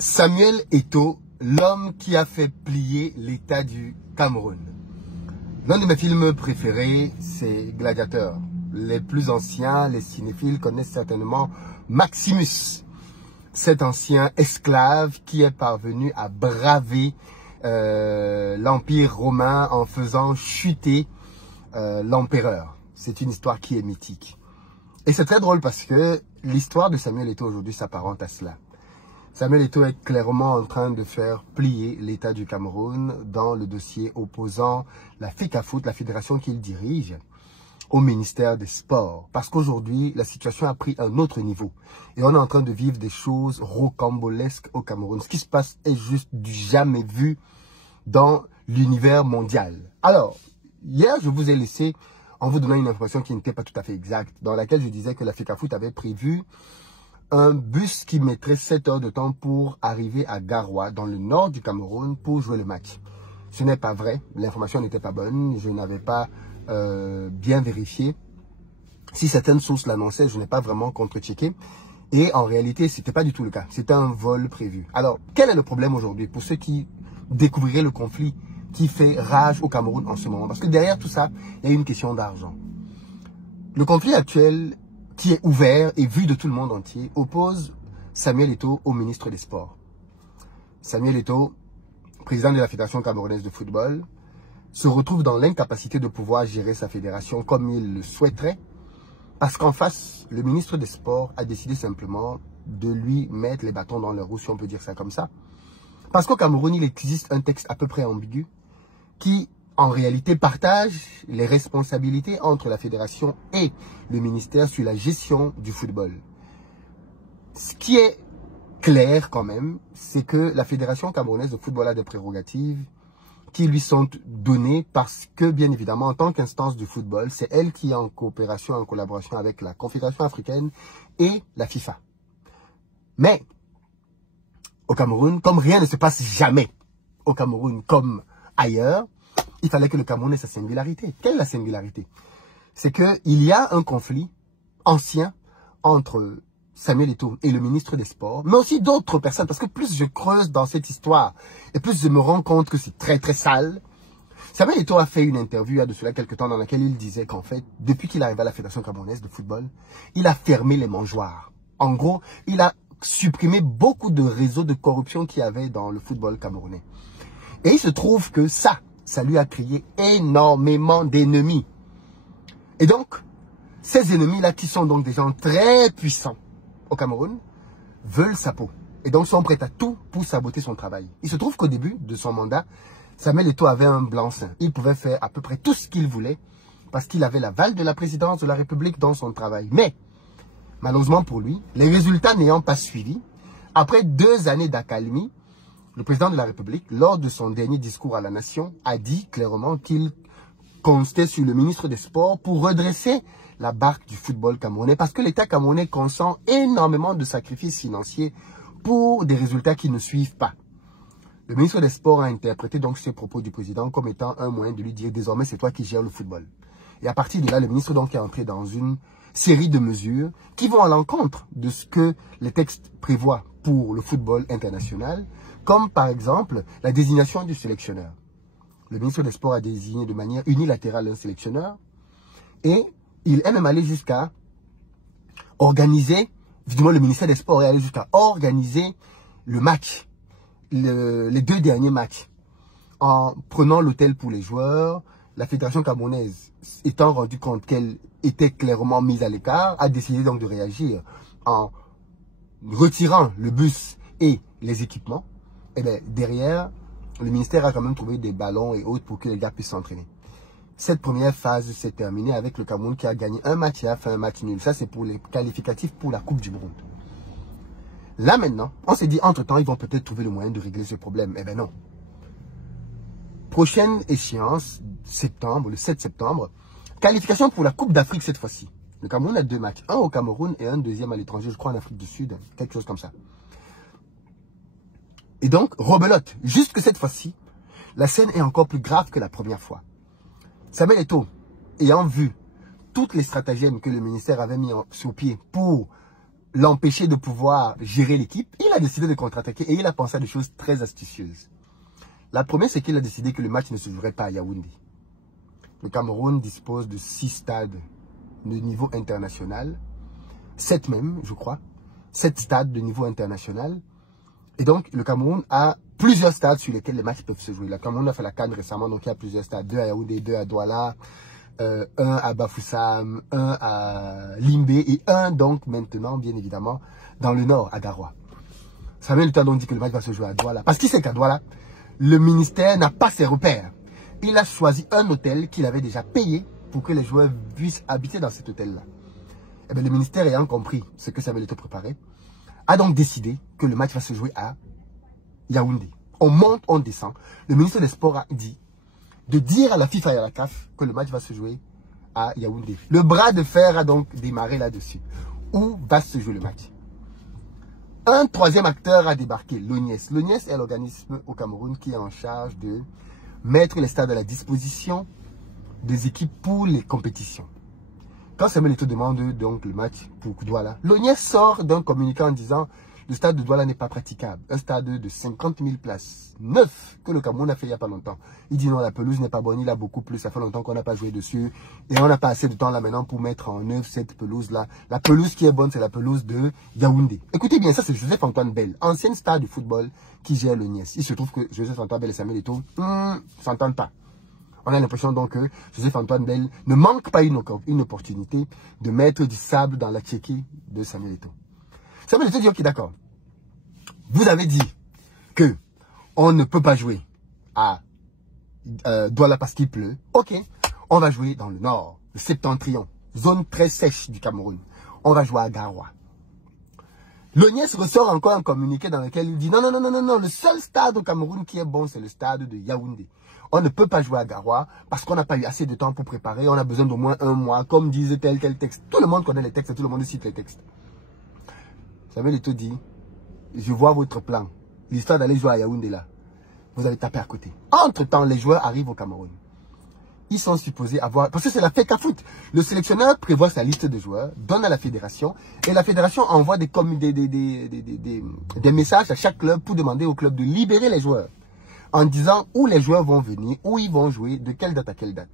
Samuel Eto'o, l'homme qui a fait plier l'État du Cameroun. L'un de mes films préférés, c'est Gladiateur. Les plus anciens, les cinéphiles connaissent certainement Maximus, cet ancien esclave qui est parvenu à braver l'Empire romain en faisant chuter l'empereur. C'est une histoire qui est mythique. Et c'est très drôle parce que l'histoire de Samuel Eto'o aujourd'hui s'apparente à cela. Samuel Eto'o est clairement en train de faire plier l'État du Cameroun dans le dossier opposant la FECAFOOT, la fédération qu'il dirige, au ministère des Sports. Parce qu'aujourd'hui, la situation a pris un autre niveau. Et on est en train de vivre des choses rocambolesques au Cameroun. Ce qui se passe est juste du jamais vu dans l'univers mondial. Alors, hier, je vous ai laissé en vous donnant une information qui n'était pas tout à fait exacte, dans laquelle je disais que la FECAFOOT avait prévu un bus qui mettrait 7 heures de temps pour arriver à Garoua, dans le nord du Cameroun, pour jouer le match. Ce n'est pas vrai, l'information n'était pas bonne, je n'avais pas bien vérifié. Si certaines sources l'annonçaient, je n'ai pas vraiment contre-checké. Et en réalité, ce n'était pas du tout le cas. C'était un vol prévu. Alors, quel est le problème aujourd'hui pour ceux qui découvriraient le conflit qui fait rage au Cameroun en ce moment? Parce que derrière tout ça, il y a une question d'argent. Le conflit actuel, qui est ouvert et vu de tout le monde entier, oppose Samuel Eto'o au ministre des Sports. Samuel Eto'o, président de la Fédération camerounaise de football, se retrouve dans l'incapacité de pouvoir gérer sa fédération comme il le souhaiterait, parce qu'en face, le ministre des Sports a décidé simplement de lui mettre les bâtons dans les roues, si on peut dire ça comme ça. Parce qu'au Cameroun, il existe un texte à peu près ambigu qui, en réalité, partage les responsabilités entre la fédération et le ministère sur la gestion du football. Ce qui est clair quand même, c'est que la fédération camerounaise de football a des prérogatives qui lui sont données parce que, bien évidemment, en tant qu'instance du football, c'est elle qui est en coopération, en collaboration avec la Confédération africaine et la FIFA. Mais, au Cameroun, comme rien ne se passe jamais au Cameroun comme ailleurs, il fallait que le Cameroun ait sa singularité. Quelle est la singularité? C'est qu'il y a un conflit ancien entre Samuel Eto'o et le ministre des Sports, mais aussi d'autres personnes, parce que plus je creuse dans cette histoire, et plus je me rends compte que c'est très très sale. Samuel Eto'o a fait une interview il y a de cela quelques temps dans laquelle il disait qu'en fait, depuis qu'il arrive à la Fédération camerounaise de football, il a fermé les mangeoires. En gros, il a supprimé beaucoup de réseaux de corruption qu'il y avait dans le football camerounais. Et il se trouve que ça lui a créé énormément d'ennemis. Et donc, ces ennemis-là, qui sont donc des gens très puissants au Cameroun, veulent sa peau. Et donc sont prêts à tout pour saboter son travail. Il se trouve qu'au début de son mandat, Samuel Eto'o avait un blanc-seing. Il pouvait faire à peu près tout ce qu'il voulait parce qu'il avait l'aval de la présidence de la République dans son travail. Mais, malheureusement pour lui, les résultats n'ayant pas suivi, après 2 années d'accalmie, le président de la République, lors de son dernier discours à la nation, a dit clairement qu'il comptait sur le ministre des Sports pour redresser la barque du football camerounais, parce que l'État camerounais consent énormément de sacrifices financiers pour des résultats qui ne suivent pas. Le ministre des Sports a interprété donc ces propos du président comme étant un moyen de lui dire désormais c'est toi qui gères le football. Et à partir de là, le ministre donc est entré dans une série de mesures qui vont à l'encontre de ce que les textes prévoient pour le football international, comme par exemple la désignation du sélectionneur. Le ministre des Sports a désigné de manière unilatérale un sélectionneur et il est même allé jusqu'à organiser, du moins le ministère des Sports est allé jusqu'à organiser le match, les 2 derniers matchs, en prenant l'hôtel pour les joueurs. La fédération camerounaise, étant rendu compte qu'elle était clairement mise à l'écart, a décidé donc de réagir en retirant le bus et les équipements. Et bien derrière, le ministère a quand même trouvé des ballons et autres pour que les gars puissent s'entraîner. Cette première phase s'est terminée avec le Cameroun qui a gagné un match et a fait un match nul. Ça, c'est pour les qualificatifs pour la Coupe du Monde. Là, maintenant, on s'est dit, entre-temps, ils vont peut-être trouver le moyen de régler ce problème. Eh bien non. Prochaine échéance, septembre, le 7 septembre, qualification pour la Coupe d'Afrique cette fois-ci. Le Cameroun a 2 matchs, un au Cameroun et un deuxième à l'étranger, je crois en Afrique du Sud, quelque chose comme ça. Et donc, rebelote, juste que cette fois-ci, la scène est encore plus grave que la première fois. Samuel Eto'o, ayant vu toutes les stratagèmes que le ministère avait mis sur pied pour l'empêcher de pouvoir gérer l'équipe, il a décidé de contre-attaquer et il a pensé à des choses très astucieuses. La première, c'est qu'il a décidé que le match ne se jouerait pas à Yaoundé. Le Cameroun dispose de 6 stades de niveau international, 7 même, je crois, 7 stades de niveau international. Et donc, le Cameroun a plusieurs stades sur lesquels les matchs peuvent se jouer. Le Cameroun a fait la CAN récemment, donc il y a plusieurs stades. 2 à Yaoundé, 2 à Douala, 1 à Bafoussam, 1 à Limbé et 1 donc maintenant, bien évidemment, dans le nord, à Garoua. Samuel Eto'o a donc dit que le match va se jouer à Douala. Parce qu'il sait qu'à Douala, le ministère n'a pas ses repères. Il a choisi un hôtel qu'il avait déjà payé pour que les joueurs puissent habiter dans cet hôtel-là. Et bien, le ministère ayant compris ce que Samuel Eto'o préparait, a donc décidé que le match va se jouer à Yaoundé. On monte, on descend. Le ministre des Sports a dit de dire à la FIFA et à la CAF que le match va se jouer à Yaoundé. Le bras de fer a donc démarré là-dessus. Où va se jouer le match? Un troisième acteur a débarqué, l'ONIES. L'ONIES est l'organisme au Cameroun qui est en charge de mettre les stades à la disposition des équipes pour les compétitions. Quand Samuel Eto'o demande donc le match pour Douala, l'ONIES sort d'un communiqué en disant le stade de Douala n'est pas praticable. Un stade de 50 000 places, neuf, que le Cameroun a fait il n'y a pas longtemps. Il dit non, la pelouse n'est pas bonne, il a beaucoup plus, ça fait longtemps qu'on n'a pas joué dessus. Et on n'a pas assez de temps là maintenant pour mettre en œuvre cette pelouse-là. La pelouse qui est bonne, c'est la pelouse de Yaoundé. Écoutez bien, ça c'est Joseph-Antoine Bell, ancien star du football qui gère l'ONIES. Il se trouve que Joseph-Antoine Bell et Samuel Eto'o s'entendent pas. On a l'impression donc que Joseph-Antoine Bell ne manque pas une opportunité de mettre du sable dans la tchéquie de Samuel Eto'o. Samuel Eto'o dit ok d'accord. Vous avez dit que on ne peut pas jouer à Douala parce qu'il pleut. Ok, on va jouer dans le nord, le septentrion, zone très sèche du Cameroun. On va jouer à Garoua. L'ONIES ressort encore un communiqué dans lequel il dit non, le seul stade au Cameroun qui est bon, c'est le stade de Yaoundé. On ne peut pas jouer à Garoua parce qu'on n'a pas eu assez de temps pour préparer. On a besoin d'au moins 1 mois, comme disait tel texte. Tout le monde connaît les textes et tout le monde cite les textes. Samuel Eto'o dit, je vois votre plan. L'histoire d'aller jouer à Yaoundé là. Vous avez tapé à côté. Entre-temps, les joueurs arrivent au Cameroun. Ils sont supposés avoir... Parce que c'est la FECAFOOT. Le sélectionneur prévoit sa liste de joueurs, donne à la fédération, et la fédération envoie des messages à chaque club pour demander au club de libérer les joueurs, en disant où les joueurs vont venir, où ils vont jouer, de quelle date à quelle date.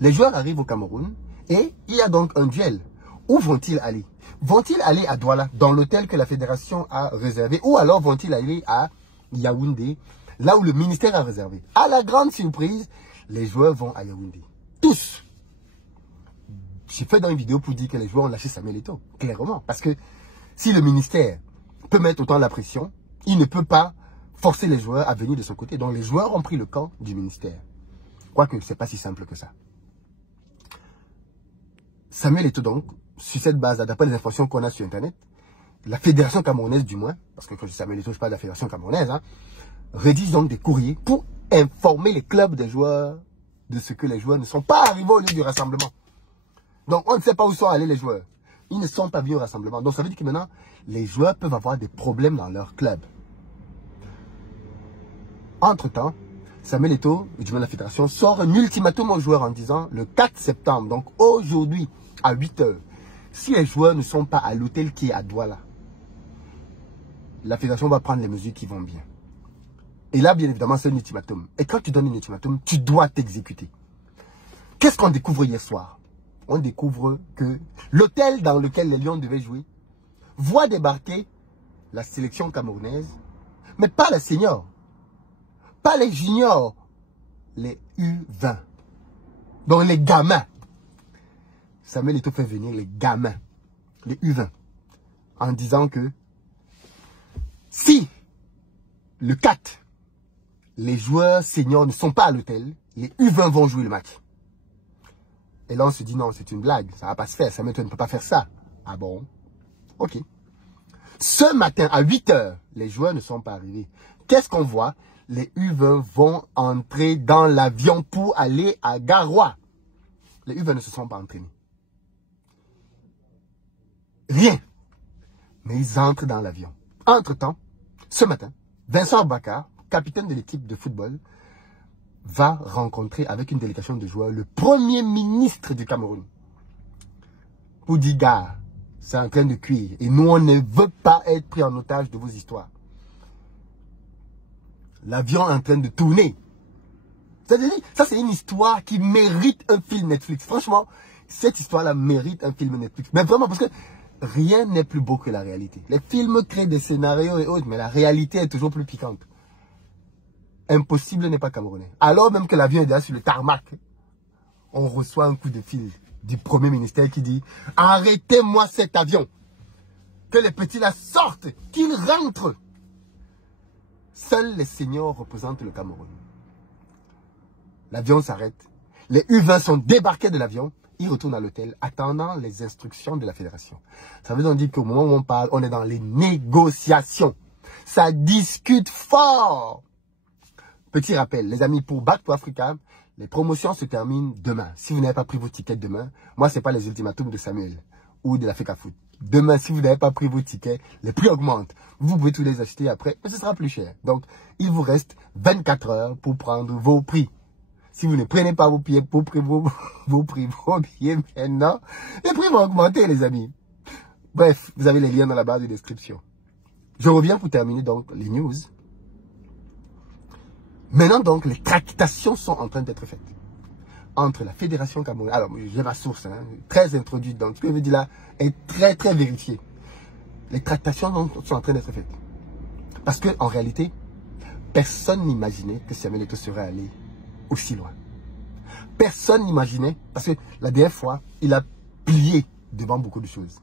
Les joueurs arrivent au Cameroun, et il y a donc un duel. Où vont-ils aller? Vont-ils aller à Douala, dans l'hôtel que la fédération a réservé, ou alors vont-ils aller à Yaoundé, là où le ministère a réservé? À la grande surprise, les joueurs vont à Yaoundé. Tous. J'ai fait dans une vidéo pour dire que les joueurs ont lâché Samuel Eto'o, clairement. Parce que si le ministère peut mettre autant la pression, il ne peut pas forcer les joueurs à venir de son côté. Donc les joueurs ont pris le camp du ministère. Quoique, ce n'est pas si simple que ça. Samuel Eto'o donc, sur cette base, d'après les informations qu'on a sur Internet, la fédération camerounaise du moins, parce que quand je dis Samuel Eto'o, je parle de la fédération camerounaise, rédige donc des courriers pour informer les clubs des joueurs de ce que les joueurs ne sont pas arrivés au lieu du rassemblement. Donc on ne sait pas où sont allés les joueurs. Ils ne sont pas venus au rassemblement. Donc ça veut dire que maintenant, les joueurs peuvent avoir des problèmes dans leur club. Entre-temps, Samuel Eto'o, du moins la fédération, sort un ultimatum aux joueurs en disant le 4 septembre, donc aujourd'hui, à 8 h, si les joueurs ne sont pas à l'hôtel qui est à Douala, la fédération va prendre les mesures qui vont bien. Et là, bien évidemment, c'est un ultimatum. Et quand tu donnes un ultimatum, tu dois t'exécuter. Qu'est-ce qu'on découvre hier soir? On découvre que l'hôtel dans lequel les Lions devaient jouer voit débarquer la sélection camerounaise, mais pas les seniors, pas les juniors, les U20. Donc les gamins. Samuel Eto'o fait venir les gamins, les U20, en disant que si le 4, les joueurs seniors ne sont pas à l'hôtel, les U20 vont jouer le match. Et là, on se dit non, c'est une blague, ça ne va pas se faire, Samuel Eto'o ne peut pas faire ça. Ah bon? Ok. Ce matin, à 8 h, les joueurs ne sont pas arrivés. Qu'est-ce qu'on voit? Les U20 vont entrer dans l'avion pour aller à Garoua. Les U20 ne se sont pas entraînés. Rien. Mais ils entrent dans l'avion. Entre-temps, ce matin, Vincent Bakar, capitaine de l'équipe de football, va rencontrer avec une délégation de joueurs le premier ministre du Cameroun. Pour dire, gars, C'est en train de cuire. Et nous, on ne veut pas être pris en otage de vos histoires. L'avion est en train de tourner. Ça, c'est une histoire qui mérite un film Netflix. Franchement, cette histoire-là mérite un film Netflix. Mais vraiment, parce que rien n'est plus beau que la réalité. Les films créent des scénarios et autres, mais la réalité est toujours plus piquante. Impossible n'est pas camerounais. Alors même que l'avion est déjà sur le tarmac, on reçoit un coup de fil du premier ministère qui dit « Arrêtez-moi cet avion. Que les petits là sortent, qu'ils rentrent. » Seuls les seniors représentent le Cameroun. L'avion s'arrête. Les U20 sont débarqués de l'avion. Ils retournent à l'hôtel, attendant les instructions de la fédération. Ça veut donc dire qu'au moment où on parle, on est dans les négociations. Ça discute fort. Petit rappel, les amis, pour Back to Africa, les promotions se terminent demain. Si vous n'avez pas pris vos tickets demain, moi, ce n'est pas les ultimatums de Samuel ou de la FECAFOOT. Demain, si vous n'avez pas pris vos tickets, les prix augmentent. Vous pouvez tous les acheter après, mais ce sera plus cher. Donc, il vous reste 24 heures pour prendre vos prix. Si vous ne prenez pas vos billets maintenant, les prix vont augmenter, les amis. Bref, vous avez les liens dans la barre de description. Je reviens pour terminer donc les news. Maintenant donc, les tractations sont en train d'être faites entre la Fédération camerounaise. Alors, j'ai ma source, très introduite, donc ce que je veux dire là est très très vérifié. Les tractations donc, sont en train d'être faites. Parce qu'en réalité, personne n'imaginait que Samuel Eto'o serait allé aussi loin. Personne n'imaginait, parce que la dernière fois, il a plié devant beaucoup de choses.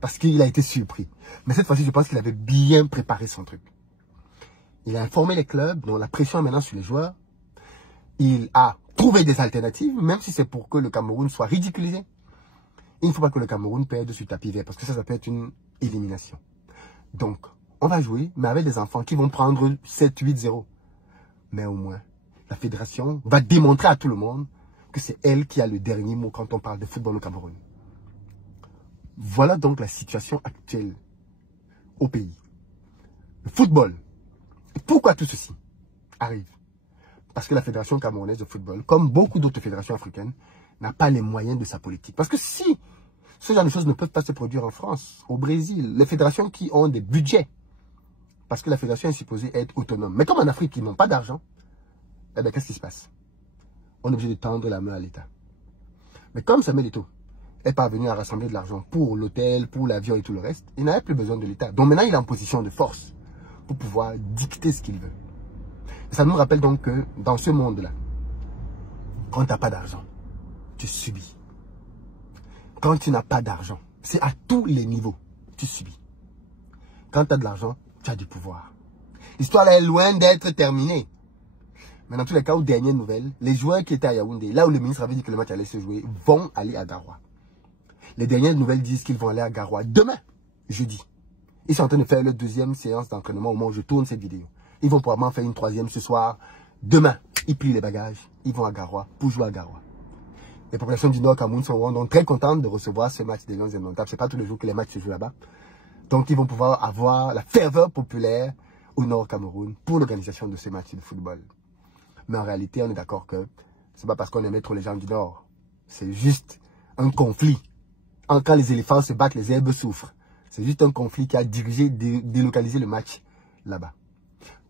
Parce qu'il a été surpris. Mais cette fois-ci, je pense qu'il avait bien préparé son truc. Il a informé les clubs, donc la pression est maintenant sur les joueurs. Il a trouvé des alternatives, même si c'est pour que le Cameroun soit ridiculisé. Il ne faut pas que le Cameroun perde sur tapis vert, parce que ça peut être une élimination. Donc, on va jouer, mais avec des enfants qui vont prendre 7-8-0. Mais au moins, la fédération va démontrer à tout le monde que c'est elle qui a le dernier mot quand on parle de football au Cameroun. Voilà donc la situation actuelle au pays. Le football. Et pourquoi tout ceci arrive? Parce que la fédération camerounaise de football, comme beaucoup d'autres fédérations africaines, n'a pas les moyens de sa politique. Parce que si ce genre de choses ne peuvent pas se produire en France, au Brésil, les fédérations qui ont des budgets, parce que la fédération est supposée être autonome. Mais comme en Afrique, ils n'ont pas d'argent, eh bien, qu'est-ce qui se passe? On est obligé de tendre la main à l'État. Mais comme Samuel Eto'o est parvenu à rassembler de l'argent pour l'hôtel, pour l'avion et tout le reste, il n'avait plus besoin de l'État. Donc maintenant, il est en position de force pour pouvoir dicter ce qu'il veut. Ça nous rappelle donc que dans ce monde-là, quand tu n'as pas d'argent, tu subis. Quand tu n'as pas d'argent, c'est à tous les niveaux, tu subis. Quand tu as de l'argent, tu as du pouvoir. L'histoire est loin d'être terminée. Mais dans tous les cas, aux dernières nouvelles, les joueurs qui étaient à Yaoundé, là où le ministre avait dit que le match allait se jouer, vont aller à Garoua. Les dernières nouvelles disent qu'ils vont aller à Garoua demain, jeudi. Ils sont en train de faire leur deuxième séance d'entraînement au moment où je tourne cette vidéo. Ils vont probablement faire une troisième ce soir. Demain, ils plient les bagages, ils vont à Garoua pour jouer à Garoua. Les populations du Nord Cameroun sont donc très contentes de recevoir ce match des Lions indomptables. Ce n'est pas tous les jours que les matchs se jouent là-bas. Donc, ils vont pouvoir avoir la ferveur populaire au Nord Cameroun pour l'organisation de ces matchs de football. Mais en réalité, on est d'accord que ce n'est pas parce qu'on aimait trop les gens du Nord. C'est juste un conflit. Quand les éléphants se battent, les herbes souffrent. C'est juste un conflit qui a dirigé, délocalisé le match là-bas.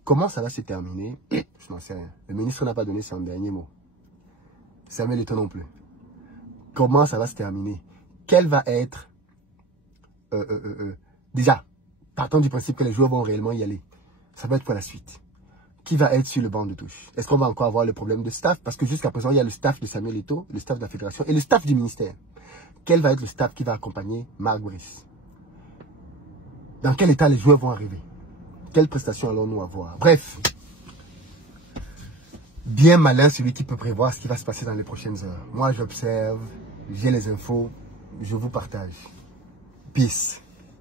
Comment ça va se terminer? Je n'en sais rien. Le ministre n'a pas donné son dernier mot. Samuel Eto'o non plus. Comment ça va se terminer? Quel va être... déjà, partons du principe que les joueurs vont réellement y aller. Ça va être pour la suite. Qui va être sur le banc de touche? Est-ce qu'on va encore avoir le problème de staff? Parce que jusqu'à présent, il y a le staff de Samuel Eto'o, le staff de la fédération et le staff du ministère. Quel va être le staff qui va accompagner Marc Brice? Dans quel état les joueurs vont arriver? Quelles prestations allons-nous avoir? Bref, bien malin celui qui peut prévoir ce qui va se passer dans les prochaines heures. Moi, j'observe, j'ai les infos, je vous partage. Peace.